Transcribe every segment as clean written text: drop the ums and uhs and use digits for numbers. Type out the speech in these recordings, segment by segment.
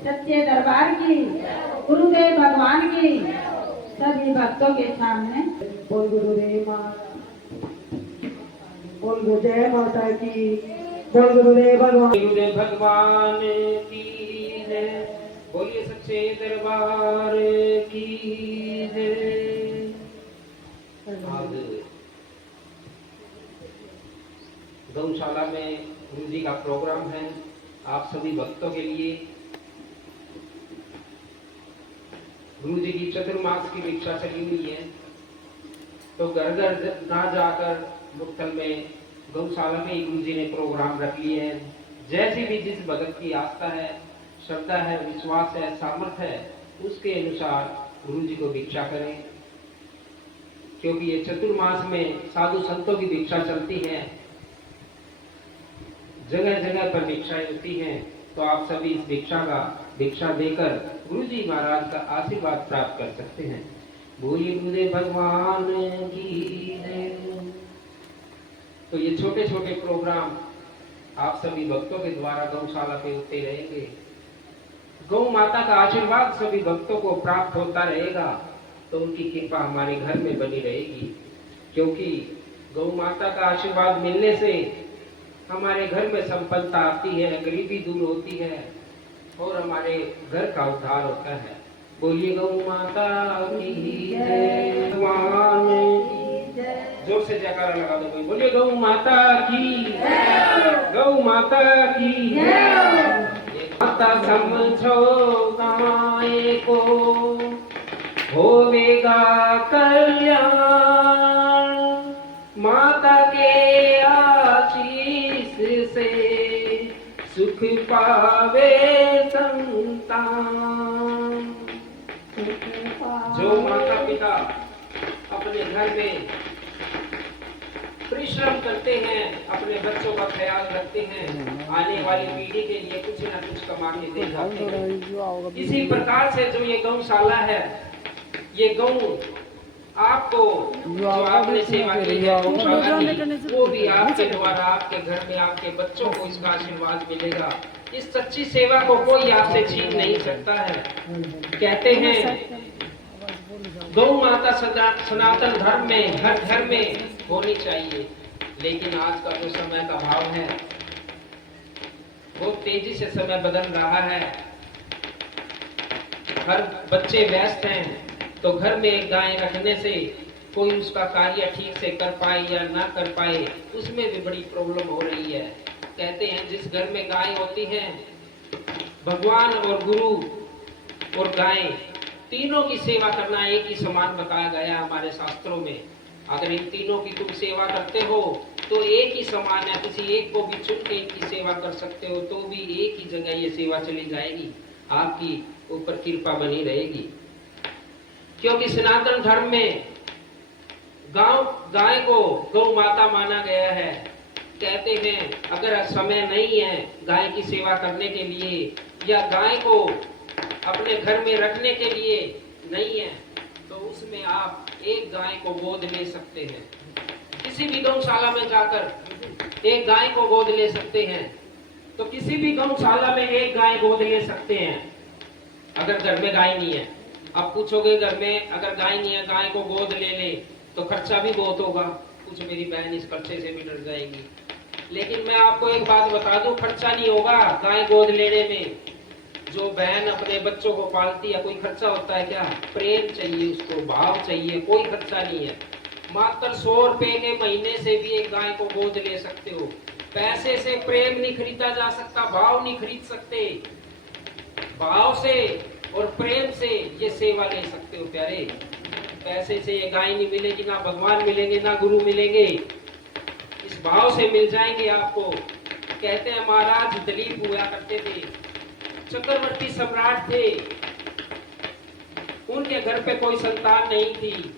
सच्चे दरबार की, गुरुदेव भगवान की, सभी भक्तों के सामने बोल गुरुदेव माता, बोल गुरुदेव माता की, बोल गुरुदेव भगवान की जय। बोलिए सच्चे दरबार की जय। आज गौशाला में गुरु जी का प्रोग्राम है आप सभी भक्तों के लिए। गुरु जी की चतुर्मास की दीक्षा चली हुई है, तो घर घर ना जाकर मुक्तल में गौशाला में ही गुरु जी ने प्रोग्राम रख लिए हैं। जैसी भी जिस भगत की आस्था है, श्रद्धा है, विश्वास है, सामर्थ्य है, उसके अनुसार गुरु जी को दीक्षा करें, क्योंकि ये चतुर्मास में साधु संतों की दीक्षा चलती है, जगह जगह पर दीक्षाएं होती हैं। तो आप सभी इस दीक्षा देकर गुरु जी महाराज का आशीर्वाद प्राप्त कर सकते हैं। बोलिए गुरुदेव भगवान की जय। तो ये छोटे छोटे प्रोग्राम आप सभी भक्तों के द्वारा गौशाला पे होते रहेंगे। गौ माता का आशीर्वाद सभी भक्तों को प्राप्त होता रहेगा, तो उनकी कृपा हमारे घर में बनी रहेगी, क्योंकि गौ माता का आशीर्वाद मिलने से हमारे घर में संपन्नता आती है, गरीबी दूर होती है और हमारे घर का उद्धार होता है। बोलिए गौ माता की जय। भगवान जोर से जयकारा लगा दो भाई। बोलिए गौ माता की जय। गौ माता की जय। माता समझो गाय को होवेगा कल्याण, माता के आशीष से सुख पावे संतान। जो माता पिता अपने घर में परिश्रम करते हैं, अपने बच्चों का ख्याल रखते हैं, आने वाली पीढ़ी के लिए कुछ न कुछ कमा के दे जाते हैं। इसी प्रकार से जो ये गौशाला है, ये गौ आपको जो आपने सेवा की है गौशाला की, वो भी आपके द्वारा आपके घर में आपके बच्चों को इसका आशीर्वाद मिलेगा। इस सच्ची सेवा को कोई आपसे छीन नहीं सकता है। कहते हैं गौ माता सनातन धर्म में हर घर में होनी चाहिए, लेकिन आज का जो समय का भाव है वो तेजी से समय बदल रहा है। हर बच्चे व्यस्त हैं, तो घर में एक गाय रखने से कोई उसका कार्य ठीक से कर पाए या ना कर पाए, उसमें भी बड़ी प्रॉब्लम हो रही है। कहते हैं जिस घर में गाय होती है, भगवान और गुरु और गाय तीनों की सेवा करना एक ही समान बताया गया हमारे शास्त्रों में। अगर इन तीनों की तुम सेवा करते हो तो एक ही समान है। किसी एक को भी चुन के इनकी सेवा कर सकते हो तो भी एक ही जगह ये सेवा चली जाएगी, आपकी ऊपर कृपा बनी रहेगी। क्योंकि सनातन धर्म में गाय को गौ माता माना गया है। कहते हैं अगर समय नहीं है गाय की सेवा करने के लिए या गाय को अपने घर में रखने के लिए नहीं है, तो उसमें आप एक गाय को गोद ले सकते हैं। किसी भी गौशाला में जाकर एक गाय को गोद ले सकते हैं। तो किसी भी गौशाला में एक गाय गोद ले सकते हैं अगर घर में गाय नहीं है। अब पूछोगे घर में अगर गाय नहीं है, गाय को गोद ले ले तो खर्चा भी बहुत होगा, कुछ मेरी बहन इस खर्चे से भी डर जाएगी। लेकिन मैं आपको एक बात बता दूं, खर्चा नहीं होगा गाय गोद लेने में। जो बहन अपने बच्चों को पालती है, कोई खर्चा होता है क्या? प्रेम चाहिए उसको, भाव चाहिए, कोई खर्चा नहीं है। मात्र 100 रुपए के महीने से भी एक गाय को गोद ले सकते हो। पैसे से प्रेम नहीं खरीदा जा सकता, भाव नहीं खरीद सकते। भाव से और प्रेम से ये सेवा ले सकते हो प्यारे। पैसे से ये गाय नहीं मिलेगी, ना भगवान मिलेंगे, ना गुरु मिलेंगे। इस भाव से मिल जाएंगे आपको। कहते हैं महाराज दिलीप हुआ करते थे, चक्रवर्ती सम्राट थे। उनके घर पे कोई संतान नहीं थी।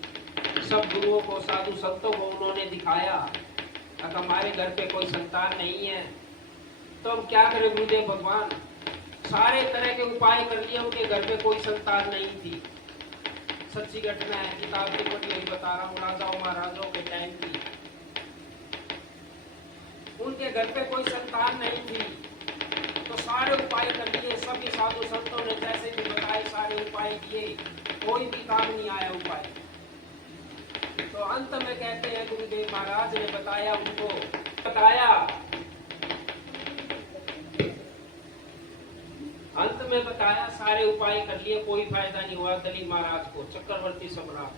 सब गुरुओं को, साधु संतों को उन्होंने दिखाया, अगर हमारे घर पे कोई संतान नहीं है तो हम क्या करें गुरुदेव भगवान। सारे तरह के उपाय कर लिए, उनके घर पे कोई संतान नहीं थी। सच्ची घटना है, किताब के ऊपर यही बता रहा हूँ, राजाओं महाराजाओं के टाइम की। उनके घर पे कोई संतान नहीं थी, तो सारे उपाय कर लिए। सभी साधु संतों ने जैसे भी बताए सारे उपाय किए, कोई भी काम नहीं आया उपाय। तो अंत में कहते हैं गुरुदेव महाराज ने बताया, उनको बताया, अंत में बताया सारे उपाय कर लिए, कोई फायदा नहीं हुआ दिलीप महाराज को, चक्रवर्ती सम्राट।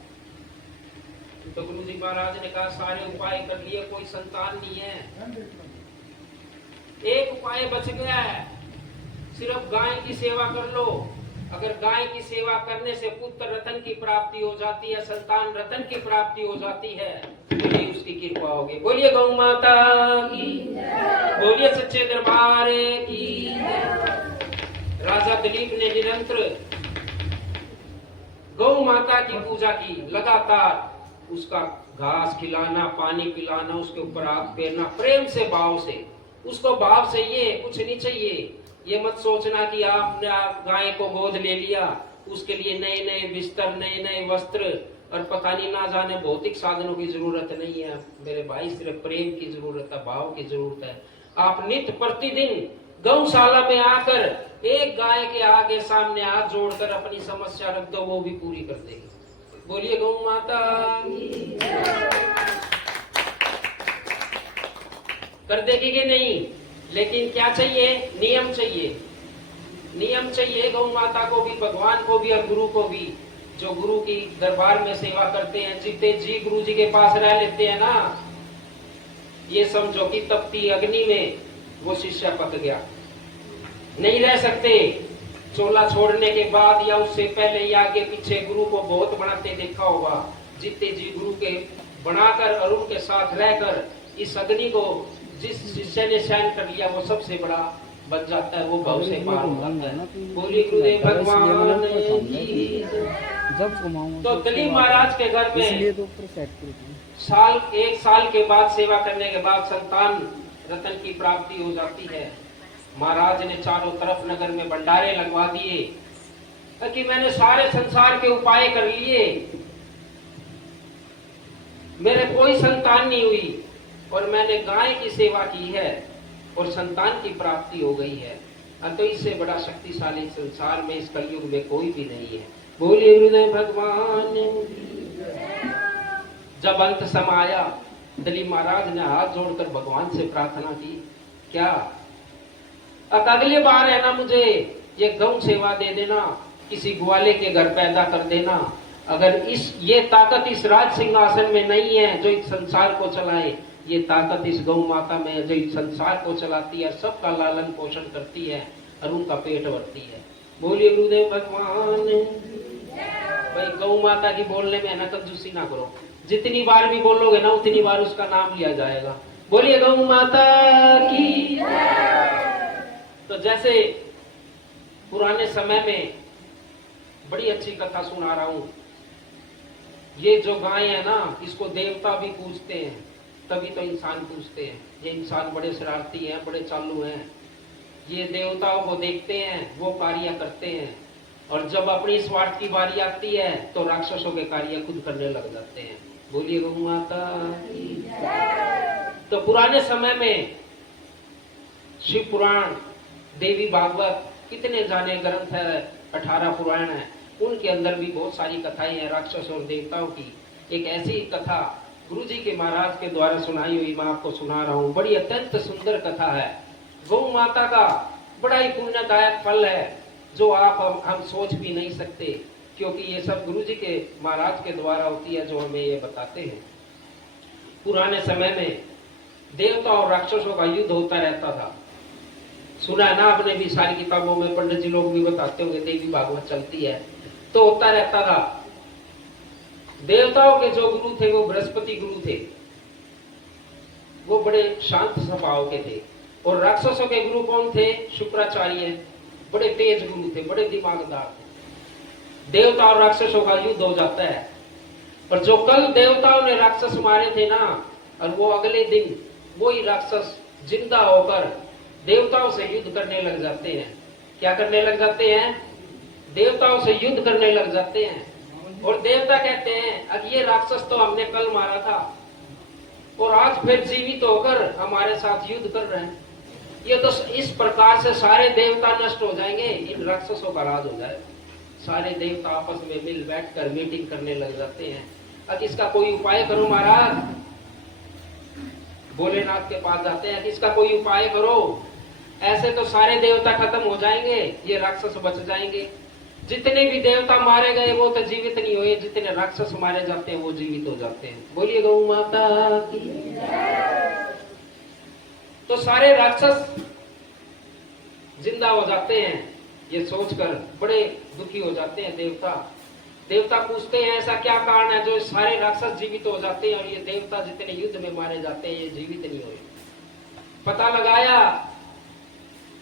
तो गुरु जी महाराज ने कहा सारे उपाय कर लिए, कोई संतान नहीं है। एक उपाय बच गया है, सिर्फ गाय की सेवा कर लो। अगर गाय की सेवा करने से पुत्र रतन की प्राप्ति हो जाती है, संतान रतन की प्राप्ति हो जाती है, बोलिए उसकी कृपा होगी। बोलिए गौ माता की, बोलिए सच्चे दरबार की। राजा दिलीप ने निरंतर गौ माता की पूजा की, लगातार उसका घास खिलाना, पानी पिलाना, उसके ऊपर आग फेरना, प्रेम से, भाव से। उसको भाव चाहिए, कुछ नहीं चाहिए। ये मत सोचना कि आपने गाय को गोद ले लिया, उसके लिए नए नए बिस्तर, नए नए वस्त्र और पता नहीं ना जाने भौतिक साधनों की जरूरत नहीं है मेरे भाई। सिर्फ प्रेम की जरूरत है, भाव की जरूरत है। आप नित्य प्रतिदिन गौशाला में आकर एक गाय के आगे सामने हाथ जोड़कर अपनी समस्या रख दो, वो भी पूरी कर देगी। बोलिए गौ माता की। कर देगी कि नहीं? लेकिन क्या चाहिए? नियम चाहिए, नियम चाहिए गौ माता को भी, भगवान को भी और गुरु को भी। जो गुरु की दरबार में सेवा करते हैं, जीते जी गुरु जी के पास रह लेते हैं ना, ये समझो कि तपती अग्नि में वो शिष्य पक गया, नहीं रह सकते। चोला छोड़ने के बाद या उससे पहले या आगे पीछे गुरु को बहुत बनाते देखा होगा। जीते जी गुरु के बनाकर और उनके साथ रहकर इस अग्नि को जिस शिष्य ने सहन कर लिया, वो सबसे बड़ा बन जाता है, वो भव से पार हो जाता है। बोलिए गुरुदेव भगवान की। तो दिलीप महाराज के घर में एक साल के बाद सेवा करने के बाद संतान रतन की प्राप्ति हो जाती है। महाराज ने चारों तरफ नगर में भंडारे लगवा दिए, क्योंकि मैंने सारे संसार के उपाय कर लिए, मेरे कोई संतान नहीं हुई, और मैंने गाय की सेवा की है और संतान की प्राप्ति हो गई है। तो इससे बड़ा शक्तिशाली संसार में, इस कलयुग में कोई भी नहीं है। बोलिए गुरुदेव भगवान। जब अंत समाया, दिलीप महाराज ने हाथ जोड़कर भगवान से प्रार्थना की, क्या अब अगली बार है ना, मुझे ये गौ सेवा दे देना, किसी ग्वाले के घर पैदा कर देना। अगर ये ताकत इस राज सिंहासन में नहीं है जो इस संसार को चलाए, ये ताकत इस गौ माता में है जो इस संसार को चलाती है, सबका लालन पोषण करती है और उनका पेट भरती है। बोलिए गुरुदेव भगवान। भाई गौ माता की बोलने में ना कंजूसी ना करो, जितनी बार भी बोलोगे ना उतनी बार उसका नाम लिया जाएगा। बोलिए गौ माता की। तो जैसे पुराने समय में बड़ी अच्छी कथा सुना रहा हूं, ये जो गाय है ना, इसको देवता भी पूजते हैं, तभी तो इंसान पूजते हैं। ये इंसान बड़े शरारती हैं, बड़े चालू हैं, ये देवताओं को देखते हैं, वो कार्य करते हैं, और जब अपनी स्वार्थ की बारी आती है तो राक्षसों के कार्य खुद करने लग जाते हैं। बोलिए गौ माता की। तो पुराने समय में शिव पुराण, देवी भागवत, कितने जाने ग्रंथ है, 18 पुराण है, उनके अंदर भी बहुत सारी कथाएं हैं राक्षस और देवताओं की। एक ऐसी कथा गुरु जी के महाराज के द्वारा सुनाई हुई मैं आपको सुना रहा हूँ। बड़ी अत्यंत सुंदर कथा है। गौ माता का बड़ा ही पुण्यदायक फल है जो आप हम सोच भी नहीं सकते, क्योंकि ये सब गुरु जी के महाराज के द्वारा होती है जो हमें ये बताते हैं। पुराने समय में देवता और राक्षसों का युद्ध होता रहता था। सुना है ना आपने भी, सारी किताबों में पंडित जी लोग भी बताते होंगे, देवी भागवत चलती है तो होता रहता था। देवताओं के जो गुरु थे वो बृहस्पति गुरु थे, वो बड़े शांत स्वभाव के थे। और राक्षसों के गुरु कौन थे? शुक्राचार्य, बड़े तेज गुरु थे, बड़े दिमागदार थे। देवता और राक्षसों का युद्ध हो जाता है, और जो कल देवताओं ने राक्षस मारे थे ना, और वो अगले दिन वही राक्षस जिंदा होकर देवताओं से युद्ध करने लग जाते हैं। क्या करने लग जाते हैं? देवताओं से युद्ध करने लग जाते हैं। और देवता कहते हैं अब ये राक्षस तो हमने कल मारा था और आज फिर जीवित होकर हमारे साथ युद्ध कर रहे हैं, ये तो इस प्रकार से सारे देवता नष्ट हो जाएंगे, इन राक्षसों का राज हो जाए। सारे देवता आपस में मिल बैठकर मीटिंग करने लग जाते हैं। अब इसका कोई उपाय करो महाराज। भोलेनाथ के पास जाते हैं, इसका कोई उपाय करो, ऐसे तो सारे देवता खत्म हो जाएंगे, ये राक्षस बच जाएंगे। जितने भी देवता मारे गए वो तो जीवित नहीं हुए, जितने राक्षस मारे जाते हैं वो जीवित हो जाते हैं। बोलिए गौ माता की। तो सारे राक्षस जिंदा हो जाते हैं, ये सोचकर बड़े दुखी हो जाते हैं देवता। देवता पूछते हैं ऐसा क्या कारण है जो सारे राक्षस जीवित हो जाते हैं और ये देवता जितने युद्ध में मारे जाते हैं ये जीवित नहीं हुए। पता लगाया,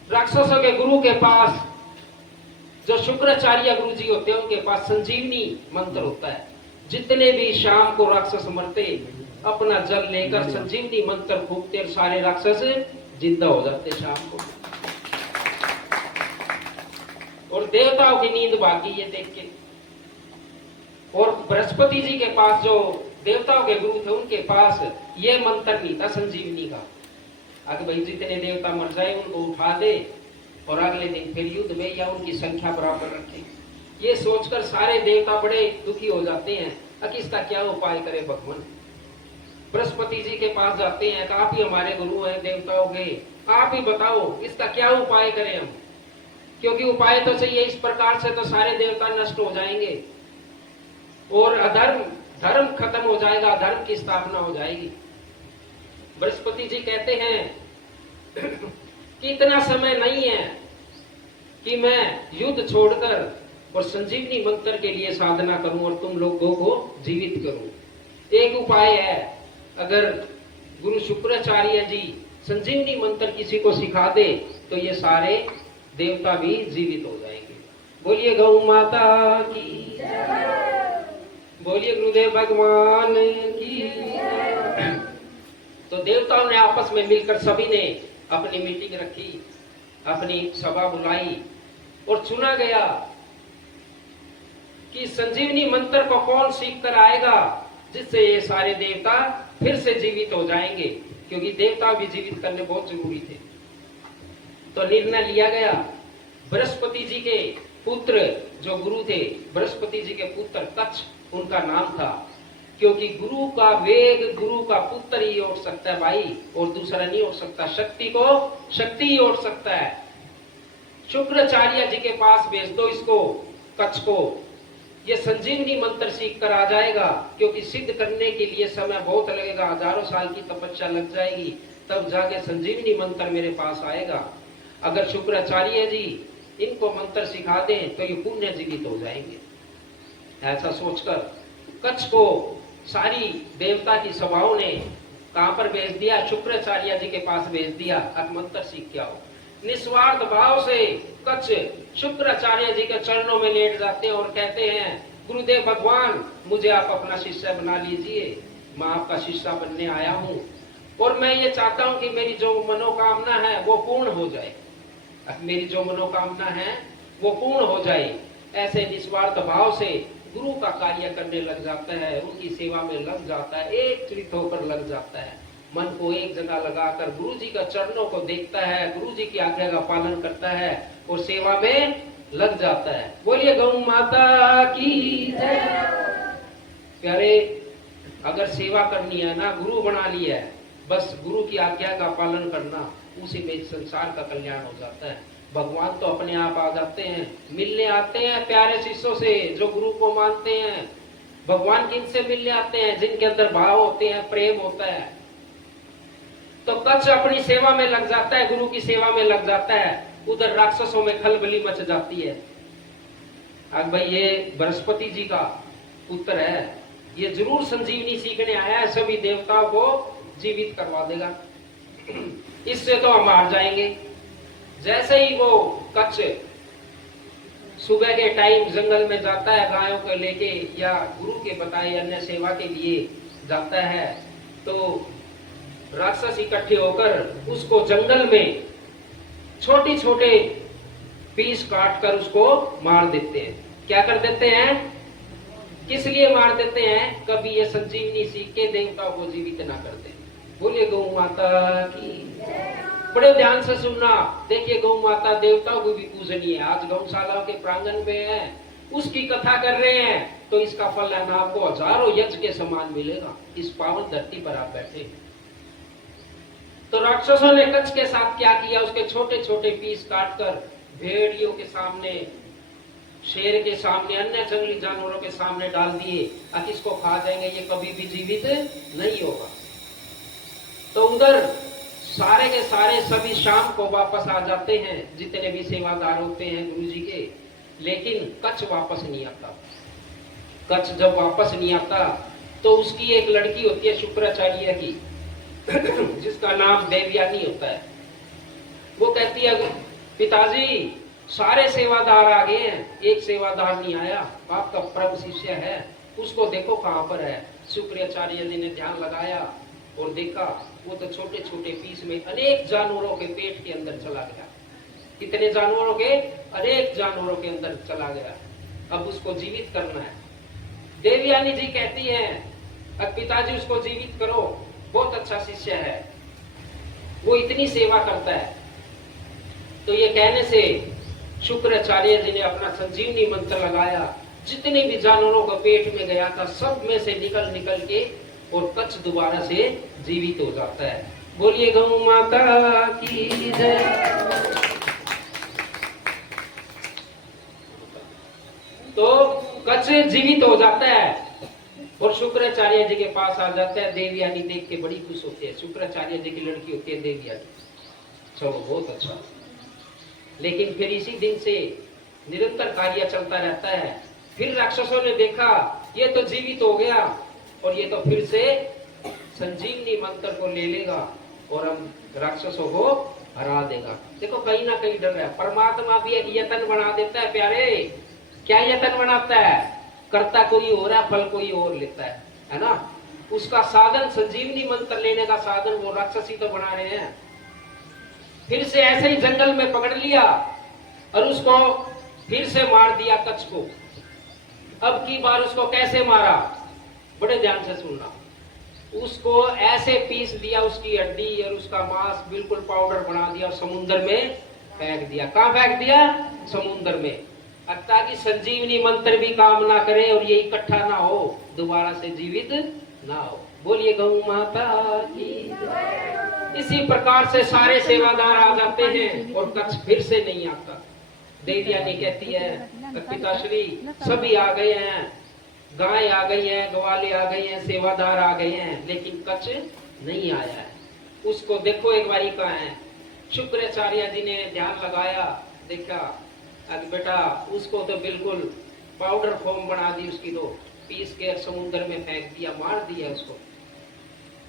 राक्षसों के गुरु के पास जो शुक्राचार्य गुरु जी होते हैं उनके पास संजीवनी मंत्र होता है। जितने भी शाम को राक्षस मरते अपना जल लेकर संजीवनी मंत्र फूकते और सारे राक्षस जिंदा हो जाते शाम को। और देवताओं की नींद भागी ये देख के। और बृहस्पति जी के पास जो देवताओं के गुरु थे उनके पास ये मंत्र नहीं था संजीवनी का। अगर भाई जितने देवता मर जाए उनको उठा दे और अगले दिन फिर युद्ध में या उनकी संख्या बराबर रखे। ये सोचकर सारे देवता बड़े दुखी हो जाते हैं, अब इसका क्या उपाय करे भगवान। बृहस्पति जी के पास जाते हैं, आप ही हमारे गुरु हैं देवताओं के, आप ही बताओ इसका क्या उपाय करें हम, क्योंकि उपाय तो चाहिए, इस प्रकार से तो सारे देवता नष्ट हो जाएंगे और अधर्म धर्म खत्म हो जाएगा, धर्म की स्थापना हो जाएगी। बृहस्पति जी कहते हैं कि इतना समय नहीं है कि मैं युद्ध छोड़कर और संजीवनी मंत्र के लिए साधना करूं और तुम लोगों को जीवित करूं। एक उपाय है, अगर गुरु शुक्राचार्य जी संजीवनी मंत्र किसी को सिखा दे तो ये सारे देवता भी जीवित हो जाएंगे। बोलिए गौ माता की, बोलिए गुरुदेव भगवान की। तो देवताओं ने आपस में मिलकर सभी ने अपनी मीटिंग रखी, अपनी सभा बुलाई और चुना गया कि संजीवनी मंत्र को कौन सीख कर आएगा जिससे ये सारे देवता फिर से जीवित हो जाएंगे, क्योंकि देवता भी जीवित करने बहुत जरूरी थे। तो निर्णय लिया गया, बृहस्पति जी के पुत्र जो गुरु थे, बृहस्पति जी के पुत्र कच्छ उनका नाम था, क्योंकि गुरु का वेग गुरु का पुत्र ही ओढ़ सकता है भाई, और दूसरा नहीं ओढ़ सकता। शक्ति को शक्ति ही ओढ़ सकता है। शुक्राचार्य जी के पास भेज दो इसको, कच्छ को, ये संजीवनी मंत्र सीख कर आ जाएगा, क्योंकि सिद्ध करने के लिए समय बहुत लगेगा, हजारों साल की तपस्या लग जाएगी, तब जाके संजीवनी मंत्र मेरे पास आएगा। अगर शुक्राचार्य जी इनको मंत्र सिखा दें तो ये पुण्य जीवित हो जाएंगे। ऐसा सोचकर कच्छ को सारी देवता की सभाओं ने कहां पर भेज दिया? शुक्राचार्य जी के पास भेज दिया, अब मंत्र सीख के आओ। निस्वार्थ भाव से कच्छ शुक्राचार्य जी के चरणों में लेट जाते हैं और कहते हैं, गुरुदेव भगवान मुझे आप अपना शिष्य बना लीजिए, मैं आपका शिष्य बनने आया हूँ और मैं ये चाहता हूँ कि मेरी जो मनोकामना है वो पूर्ण हो जाए, मेरी जो मनोकामना है वो पूर्ण हो जाए। ऐसे निस्वार्थ भाव से गुरु का कार्य करने लग जाता है, उनकी सेवा में लग जाता है, एक चित्त होकर लग जाता है, मन को एक जगह लगाकर गुरु जी का चरणों को देखता है, गुरु जी की आज्ञा का पालन करता है और सेवा में लग जाता है। बोलिए गौ माता की जय। प्यारे अगर सेवा करनी है ना, गुरु बना लिया है, बस गुरु की आज्ञा का पालन करना, उसी में संसार का कल्याण हो जाता है। भगवान तो अपने आप आ जाते हैं, मिलने आते हैं प्यारे शिष्यों से जो गुरु को मानते हैं। भगवान किनसे मिलने आते हैं? जिनके अंदर भाव होते हैं, प्रेम होता है। तो कच्छ अपनी सेवा में लग जाता है, गुरु की सेवा में लग जाता है, उधर राक्षसों में खलबली मच जाती है। अब भाई ये बृहस्पति जी का पुत्र है, ये जरूर संजीवनी सीखने आया है, सभी देवताओं को जीवित करवा देगा, इससे तो हम हार जाएंगे। जैसे ही वो कच्छ सुबह के टाइम जंगल में जाता है गायों को लेके या गुरु के बताए अन्य सेवा के लिए जाता है, तो राक्षस इकट्ठे होकर उसको जंगल में छोटे छोटे पीस काट कर उसको मार देते हैं। क्या कर देते हैं? किस लिए मार देते हैं? कभी ये संजीवनी सीख के देवताओं को जीवित ना कर दे। बोलिए गौ माता की। बड़े ध्यान से सुनना। देखिए गौ माता देवताओं को भी पूजनीय है। आज गौशालाओं के प्रांगण में है, उसकी कथा कर रहे हैं, तो इसका फल है ना आपको हजारों यज्ञ के समान मिलेगा इस पावन धरती पर आप बैठे। तो राक्षसों ने कच्छ के साथ क्या किया? उसके छोटे छोटे पीस काटकर भेड़ियों के सामने, शेर के सामने, अन्य जंगली जानवरों के सामने डाल दिए। अब इसको खा जाएंगे, ये कभी भी जीवित नहीं होगा। तो उधर सारे के सारे सभी शाम को वापस आ जाते हैं, जितने भी सेवादार होते हैं गुरु जी के, लेकिन कच्छ वापस नहीं आता। कच्छ जब वापस नहीं आता तो उसकी एक लड़की होती है शुक्राचार्य की जिसका नाम देवयानी होता है। वो कहती है पिताजी सारे सेवादार आ गए हैं, एक सेवादार नहीं आया, आपका प्रभु शिष्य है, उसको देखो कहां पर है। शुक्राचार्य जी ने ध्यान लगाया और देखा, वो तो छोटे छोटे पीस में अनेक जानवरों के पेट के अंदर चला गया। कितने जानवरों के? अनेक जानवरों के अंदर चला गया। अब उसको जीवित करना है। देवयानी जी कहती है अब पिताजी उसको जीवित करो, बहुत अच्छा शिष्य है, वो इतनी सेवा करता है। तो ये कहने से शुक्राचार्य जी ने अपना संजीवनी मंत्र लगाया, जितने भी जानवरों का पेट में गया था सब में से निकल निकल के और कच्छ दोबारा से जीवित हो जाता है। बोलिए गौ माता की जय। तो कच्छ जीवित हो जाता है और शुक्राचार्य जी के पास आ जाता है। देवयानी देख के बड़ी खुश होती है। शुक्राचार्य जी की लड़की होती है देवयानी। चलो बहुत अच्छा। लेकिन फिर इसी दिन से निरंतर कार्य चलता रहता है। फिर राक्षसों ने देखा ये तो जीवित हो गया और ये तो फिर से संजीवनी मंत्र को ले लेगा और हम राक्षसों को हरा देगा। देखो कहीं ना कहीं डर है। परमात्मा भी एक यत्न बना देता है प्यारे। क्या यत्न बनाता है? करता कोई और है, फल कोई और लेता है ना। उसका साधन संजीवनी मंत्र लेने का साधन वो राक्षसी तो बना रहे हैं। फिर से ऐसे ही जंगल में पकड़ लिया और उसको फिर से मार दिया कच्छ को। अब की बार उसको कैसे मारा? बड़े ध्यान से सुनना। उसको ऐसे पीस दिया, उसकी हड्डी और उसका मांस बिल्कुल पाउडर बना दिया और समुद्र में फेंक दिया। कहां फेंक दिया? समुद्र में। ताकि संजीवनी मंत्र भी काम ना करे और ये इकट्ठा ना हो, दोबारा से जीवित ना हो। बोलिए गौ माता की। इसी प्रकार से सारे सेवादार आ जाते हैं और कच्छ फिर से नहीं आता। देवयानी कहती है पिताश्री सभी आ गए हैं, गाय आ गई है, ग्वाले आ गए हैं, सेवादार आ गए हैं, लेकिन कच्छ नहीं आया है। उसको देखो एक बारी कहाँ है। शुक्राचार्य जी ने ध्यान लगाया, देखा अब बेटा उसको तो बिल्कुल पाउडर फॉर्म बना दी, उसकी तो पीस के समुद्र में फेंक दिया, मार दिया उसको।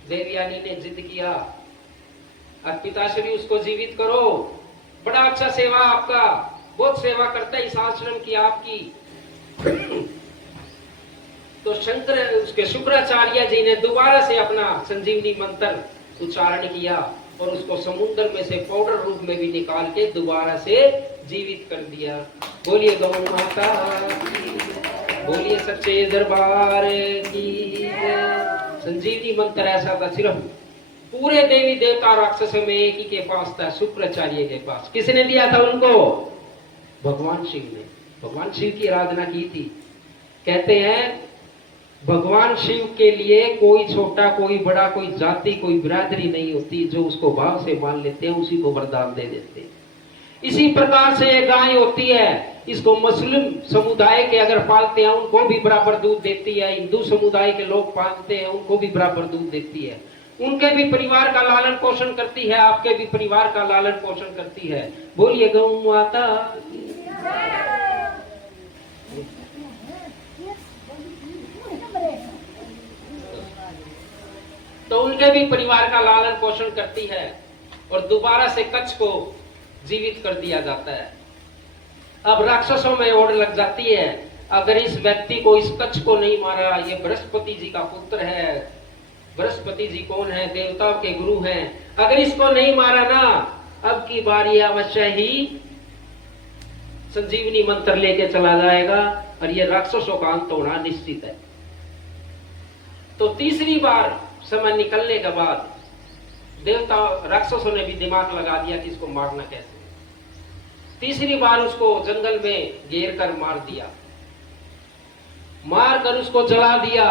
देवयानी ने जिद किया अब पिताश्री उसको जीवित करो, बड़ा अच्छा सेवा आपका, बहुत सेवा करता है इस आश्रम की आपकी। तो शंकर उसके शुक्राचार्य जी ने दोबारा से अपना संजीवनी मंत्र उच्चारण किया और उसको समुद्र में से पाउडर रूप में भी निकाल के दोबारा से जीवित कर दिया। बोलिए गौ माता की, बोलिए सच्चे दरबार की। संजीवनी मंत्र ऐसा था, सिर्फ पूरे देवी देवता राक्षसों में एक ही के पास था, शुक्राचार्य के पास। किसने दिया था उनको? भगवान शिव ने। भगवान शिव की आराधना की थी। कहते हैं भगवान शिव के लिए कोई छोटा, कोई बड़ा, कोई जाति, कोई बिरादरी नहीं होती। जो उसको भाव से मान लेते हैं उसी को वरदान दे देते हैं। इसी प्रकार से ये गाय होती है, इसको मुस्लिम समुदाय के अगर पालते हैं उनको भी बराबर दूध देती है, हिंदू समुदाय के लोग पालते हैं उनको भी बराबर दूध देती है। उनके भी परिवार का लालन पोषण करती है, आपके भी परिवार का लालन पोषण करती है। बोलिए गौ माता। तो उनके भी परिवार का लालन पोषण करती है और दोबारा से कच्छ को जीवित कर दिया जाता है। अब राक्षसों में ओढ़ लग जाती है, अगर इस व्यक्ति को, इस कच्छ को नहीं मारा, ये बृहस्पति जी का पुत्र है। बृहस्पति जी कौन है? देवताओं के गुरु हैं। अगर इसको नहीं मारा ना, अब की बार ये अवश्य ही संजीवनी मंत्र लेके चला जाएगा और ये राक्षसों का अंत होना निश्चित है। तो तीसरी बार समय निकलने के बाद देवता राक्षसों ने भी दिमाग लगा दिया कि इसको मारना कैसे। तीसरी बार उसको जंगल में घेर कर मार दिया, मार कर उसको जला दिया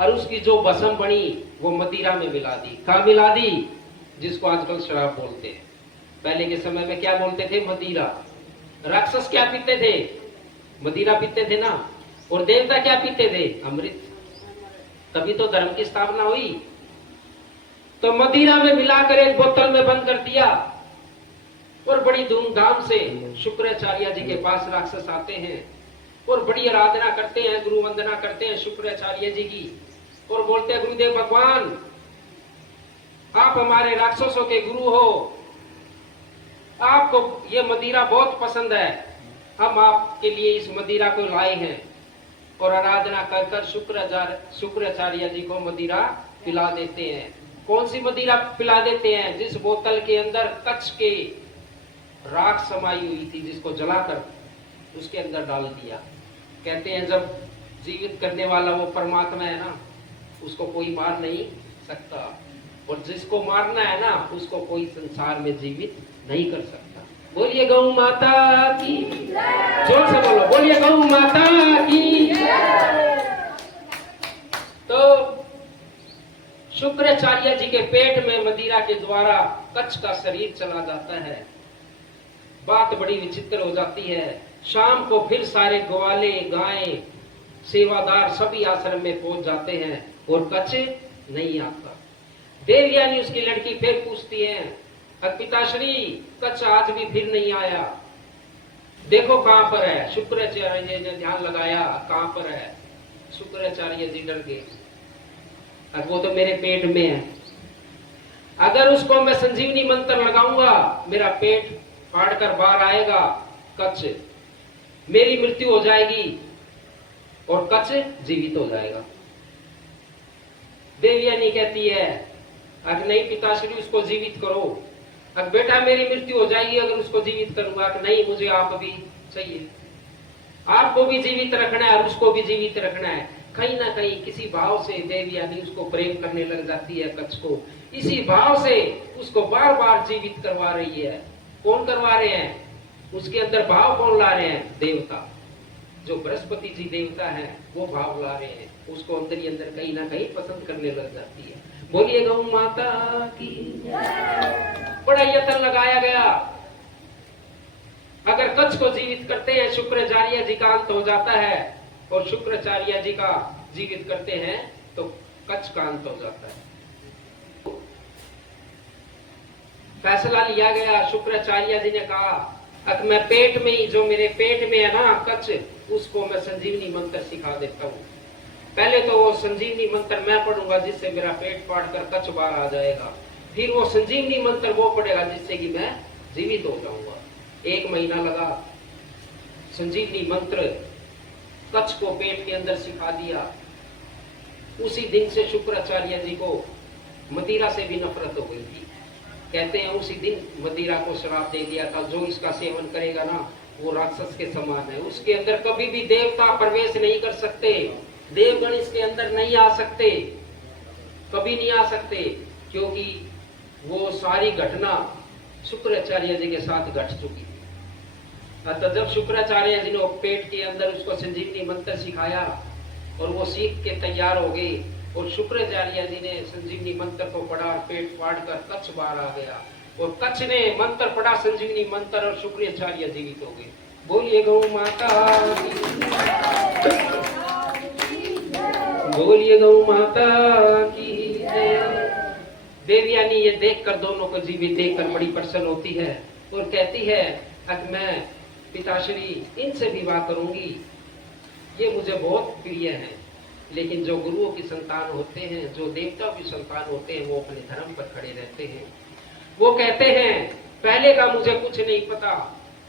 और उसकी जो भस्म बनी वो मदिरा में मिला दी। कहाँ मिला दी? जिसको आजकल शराब बोलते हैं। पहले के समय में क्या बोलते थे? मदिरा। राक्षस क्या पीते थे? मदिरा पीते थे ना। और देवता क्या पीते थे? अमृत। तभी तो धर्म की स्थापना हुई। तो मदिरा में मिलाकर एक बोतल में बंद कर दिया और बड़ी धूमधाम से शुक्राचार्य जी के पास राक्षस आते हैं और बड़ी आराधना करते हैं, गुरु वंदना करते हैं शुक्राचार्य जी की और बोलते हैं, गुरुदेव भगवान आप हमारे राक्षसों के गुरु हो, आपको ये मदिरा बहुत पसंद है, हम आपके लिए इस मदिरा को लाए हैं। और आराधना कर कर शुक्राचार्य जी को मदिरा पिला देते हैं। कौन सी मदिरा पिला देते हैं? जिस बोतल के अंदर कच्छ के राख समाई हुई थी, जिसको जलाकर उसके अंदर डाल दिया। कहते हैं जब जीवित करने वाला वो परमात्मा है ना, उसको कोई मार नहीं सकता, और जिसको मारना है ना उसको कोई संसार में जीवित नहीं कर सकता। बोलिए गौ माता की, जोर से बोलो, बोलिए गौ माता की। तो शुक्राचार्य जी के पेट में मदिरा के द्वारा कच्छ का शरीर चला जाता है। बात बड़ी विचित्र हो जाती है। शाम को फिर सारे ग्वाले, गायें, सेवादार सभी आश्रम में पहुंच जाते हैं और कच्छ नहीं आता। देवयानी उसकी लड़की फिर पूछती है, पिताश्री कच्छ आज भी फिर नहीं आया, देखो कहां पर है। शुक्राचार्य जी ने ध्यान लगाया, कहां पर है? शुक्राचार्य जी डर गए, अब वो तो मेरे पेट में है, अगर उसको मैं संजीवनी मंत्र लगाऊंगा मेरा पेट फाड़ कर बाहर आएगा कच्छ, मेरी मृत्यु हो जाएगी और कच्छ जीवित हो जाएगा। देवयानी कहती है, अगर नहीं पिताश्री उसको जीवित करो। अब बेटा मेरी मृत्यु हो जाएगी अगर उसको जीवित करूंगा। कि नहीं, मुझे आप भी चाहिए, आपको भी जीवित रखना है और उसको भी जीवित रखना है। कहीं ना कहीं किसी भाव से देवयानी उसको प्रेम करने लग जाती है कच्छ को। इसी भाव से उसको बार बार जीवित करवा रही है। कौन करवा रहे हैं? उसके अंदर भाव कौन ला रहे हैं? देवता, जो बृहस्पति जी देवता है वो भाव ला रहे हैं। उसको अंदर ही अंदर कहीं ना कहीं पसंद करने लग जाती है। बोलिए गौ माता की। बड़ा यत्न लगाया गया, अगर कच्छ को जीवित करते हैं शुक्राचार्य जी का अंत हो जाता है, और शुक्राचार्य जी का जीवित करते हैं तो कच्छ का अंत हो जाता है। फैसला लिया गया। शुक्राचार्य जी ने कहा, अब मैं पेट में ही, जो मेरे पेट में है ना कच्छ, उसको मैं संजीवनी मंत्र सिखा देता हूँ। पहले तो वो संजीवनी मंत्र मैं पढ़ूंगा जिससे मेरा पेट फाड़ कर कच्छ बाहर आ जाएगा, फिर वो संजीवनी मंत्र वो पढ़ेगा जिससे कि मैं जीवित हो जाऊंगा। 1 महीना लगा। संजीवनी मंत्र कच्छ को पेट के अंदर सिखा दिया। उसी दिन से शुक्राचार्य जी को मदिरा से भी नफरत हो गई थी। कहते हैं उसी दिन मदिरा को श्राप दे दिया था, जो इसका सेवन करेगा ना वो राक्षस के समान है। उसके अंदर कभी भी देवता प्रवेश नहीं कर सकते, देवगण इसके अंदर नहीं आ सकते, कभी नहीं आ सकते, क्योंकि वो सारी घटना शुक्राचार्य जी के साथ घट चुकी थी। अतः जब शुक्राचार्य जी ने पेट के अंदर उसको संजीवनी मंत्र सिखाया और वो सीख के तैयार हो गए और शुक्राचार्य जी ने संजीवनी मंत्र को पढ़ा, पेट फाड़ कर कच्छ बाहर आ गया और कच्छ ने मंत्र पढ़ा संजीवनी मंत्र और शुक्राचार्य जीवित हो गए। बोलिए गौ माता की, बोलिए गौ माता की जय। देवयानी ये देखकर दोनों को जीवित देखकर बड़ी प्रसन्न होती है और कहती है अब मैं पिताश्री इनसे विवाह करूंगी, ये मुझे बहुत प्रिय है। लेकिन जो गुरुओं की संतान होते हैं, जो देवताओं की संतान होते हैं, वो अपने धर्म पर खड़े रहते हैं। वो कहते हैं पहले का मुझे कुछ नहीं पता,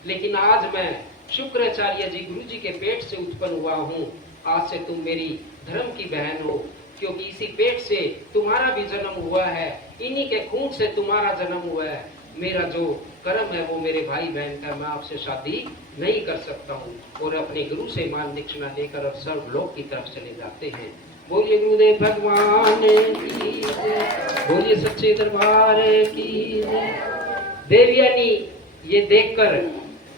लेकिन आज मैं शुक्राचार्य जी गुरु जी के पेट से उत्पन्न हुआ हूँ, आज से तुम मेरी धर्म की बहन हो, क्योंकि इसी पेट से तुम्हारा भी जन्म हुआ है, इन्हीं के खून से तुम्हारा जन्म हुआ है। मेरा जो कर्म है वो मेरे भाई बहन का, मैं आपसे शादी नहीं कर सकता हूँ। और अपने गुरु से मान दीक्षिणा लेकर अब सर्वलोक की तरफ चले जाते हैं। बोलिए गुरुदेव भगवान की जय, बोलिए सच्चे दरबार की जय। देवयानी ये देखकर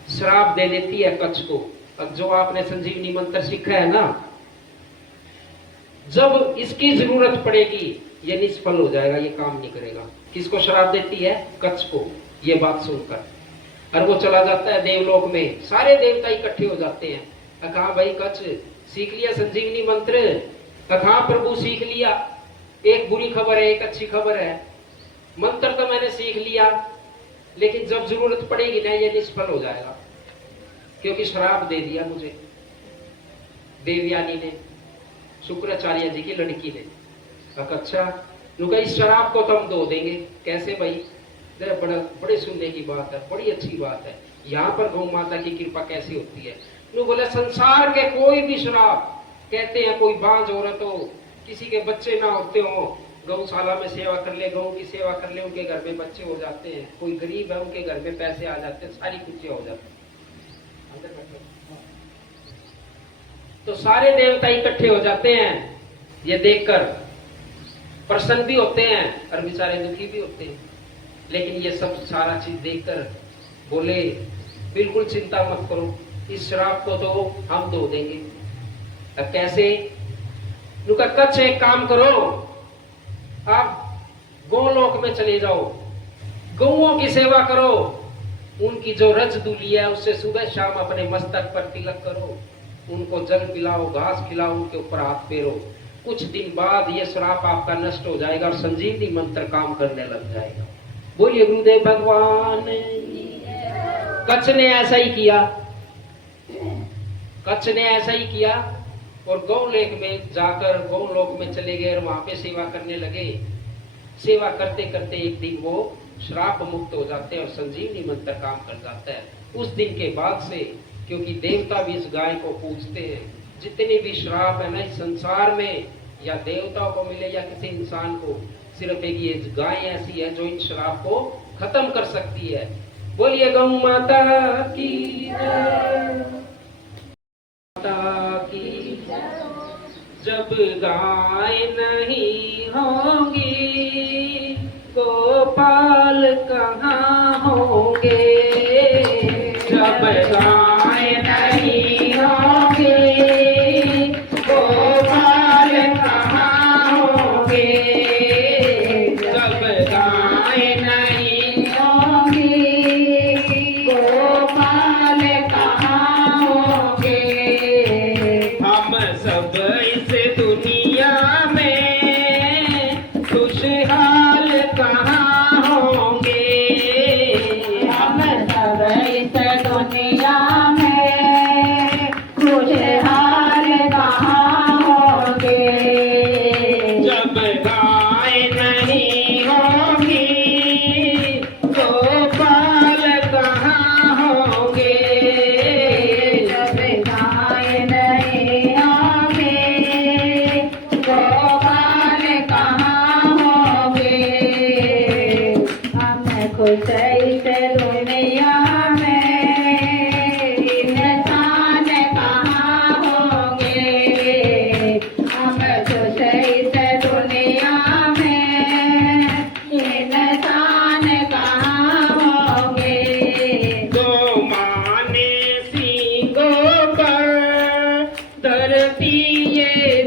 श्राप दे देती है कच्छ को। अब जो आपने संजीवनी मंत्र सीखा है ना, जब इसकी जरूरत पड़ेगी ये निष्फल हो जाएगा, ये काम नहीं करेगा। किसको श्राप देती है? कच्छ को। ये बात सुनकर और वो चला जाता है देवलोक में। सारे देवता इकट्ठे हो जाते हैं। कहा भाई कच्छ सीख लिया संजीवनी मंत्र? कहा प्रभु सीख लिया। एक बुरी खबर है, एक अच्छी खबर है। मंत्र तो मैंने सीख लिया, लेकिन जब जरूरत पड़ेगी ना ये निष्फल हो जाएगा, क्योंकि श्राप दे दिया मुझे देवयानी ने, शुक्राचार्य जी की लड़की ने। अच्छा नुका इस शराब को तो हम धो देंगे। कैसे भाई? बड़े सुनने की बात है, बड़ी अच्छी बात है। यहाँ पर गौ माता की कृपा कैसी होती है? नु बोले संसार के कोई भी शराब, कहते हैं कोई बांझ औरत हो, किसी के बच्चे ना होते हो, गौशाला में सेवा कर ले, गौ की सेवा कर ले, उनके घर में बच्चे हो जाते हैं। कोई गरीब है, उनके घर में पैसे आ जाते हैं, सारी खुशियां हो जाती हैं। तो सारे देवता इकट्ठे हो जाते हैं, ये देखकर प्रसन्न भी होते हैं और बेचारे दुखी भी होते हैं। लेकिन ये सब सारा चीज देखकर बोले बिल्कुल चिंता मत करो, इस श्राप को तो हम धो देंगे। अब कैसे? नुका कच्छ एक काम करो, आप गोलोक में चले जाओ, गौओं की सेवा करो, उनकी जो रज दूली है उससे सुबह शाम अपने मस्तक पर तिलक करो, उनको जल पिलाओ, घास खिलाओ, उनके ऊपर हाथ फेरो। कुछ दिन बाद ये श्राप आपका नष्ट हो जाएगा और संजीवनी मंत्र काम करने लग जाएगा। बोलिए गुरुदेव भगवान। कच्छ ने ऐसा ही किया, कच्छ ने ऐसा ही किया और गौलेक में जाकर गौलोक में चले गए और वहां पे सेवा करने लगे। सेवा करते करते एक दिन वो श्राप मुक्त हो जाते हैं और संजीवनी मंत्र काम कर जाता है। उस दिन के बाद से, क्योंकि देवता भी इस गाय को पूजते हैं, जितने भी श्राप है ना इस संसार में, या देवताओं को मिले या किसी इंसान को, सिर्फ एक ये गाय ऐसी है जो इन श्राप को खत्म कर सकती है। बोलिए गौ माता की जय, माता की जय। जब गाय नहीं होंगी गोपाल कहाँ होंगे? जब गाय नहीं होंगे गोपाल कहाँ होंगे? जब गाय नहीं होंगी गोपाल कहाँ होंगे? हम सब इस दुनिया में खुशहाल कहाँ होंगे? हम सब इस दुनिया में खुशहाल कहाँ होंगे? जब गाय नहीं होगी गोपाल कहाँ होंगे? जब गाय नहीं होंगे गोपाल कहाँ होंगे? हम खुश इस दुनिया में इंसान कहाँ होंगे? हम खुश इस दुनिया में इंसान कहाँ होंगे? दो माने सींगों पर धरती ये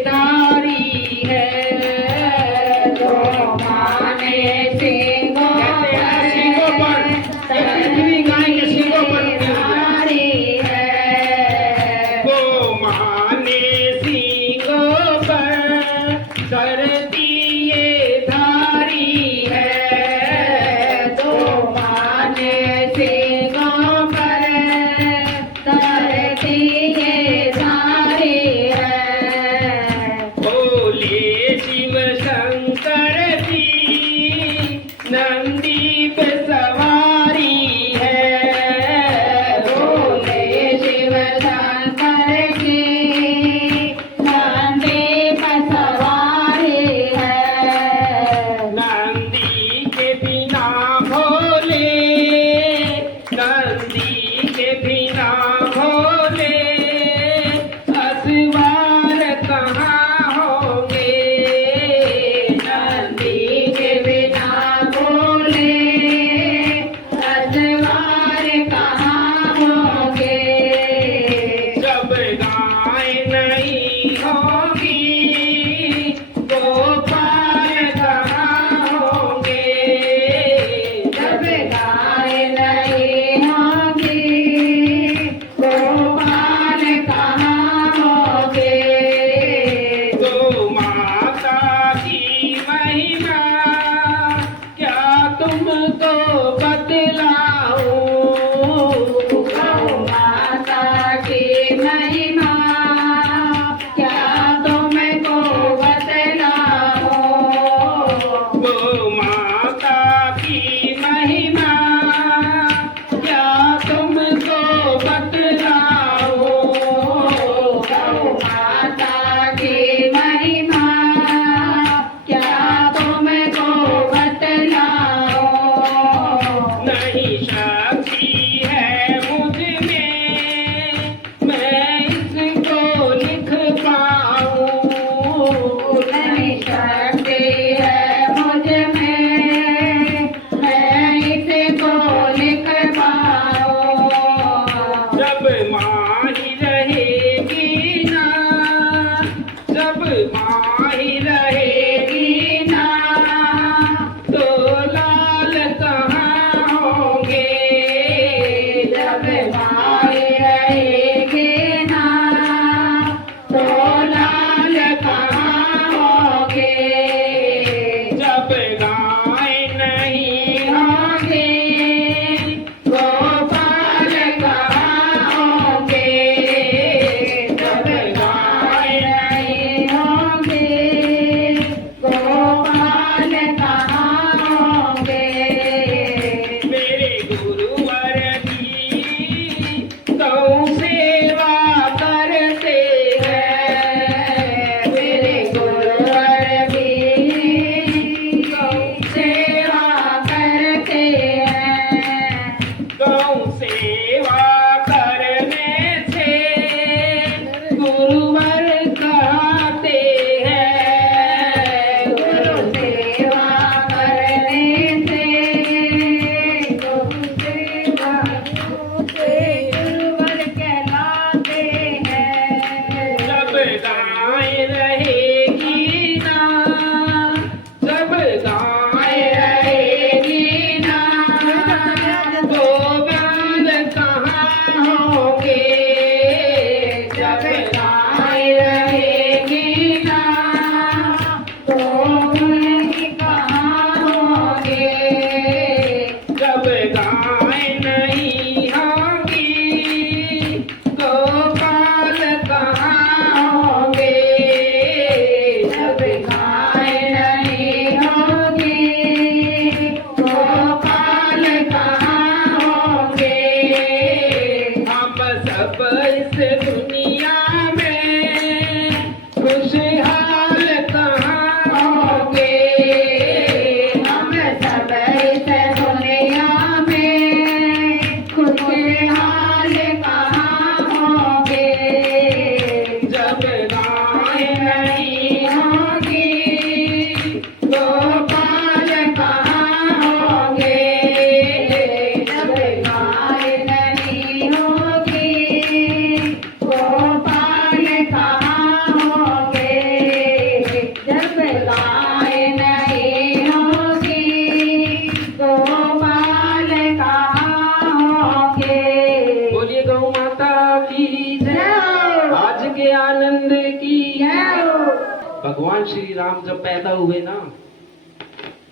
भगवान श्री राम जब पैदा हुए ना,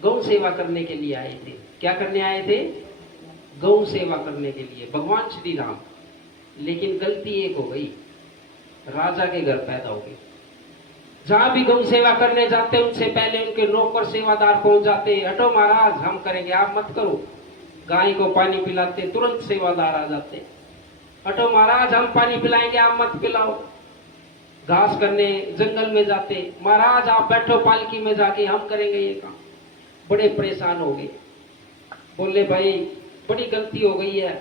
गौ सेवा करने के लिए आए थे। क्या करने आए थे? गौ सेवा करने के लिए भगवान श्री राम। लेकिन गलती एक हो गई, राजा के घर पैदा हो गई। जहां भी गौ सेवा करने जाते उनसे पहले उनके नौकर सेवादार पहुंच जाते, हटो महाराज हम करेंगे, आप मत करो। गाय को पानी पिलाते, तुरंत सेवादार आ जाते, हटो महाराज हम पानी पिलाएंगे, आप मत पिलाओ। घास करने जंगल में जाते, महाराज आप बैठो पालकी में जाके, हम करेंगे ये काम। बड़े परेशान हो गए, बोले भाई बड़ी गलती हो गई है,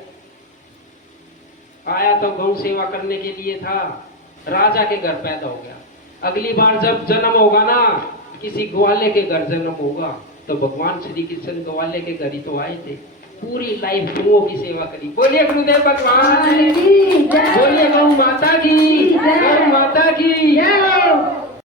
आया तो गौ सेवा करने के लिए था, राजा के घर पैदा हो गया। अगली बार जब जन्म होगा ना, किसी ग्वाले के घर जन्म होगा, तो भगवान श्री कृष्ण ग्वाले के घर ही तो आए थे, पूरी लाइफ गौओं की सेवा करी। बोलिए गुरुदेव भगवान की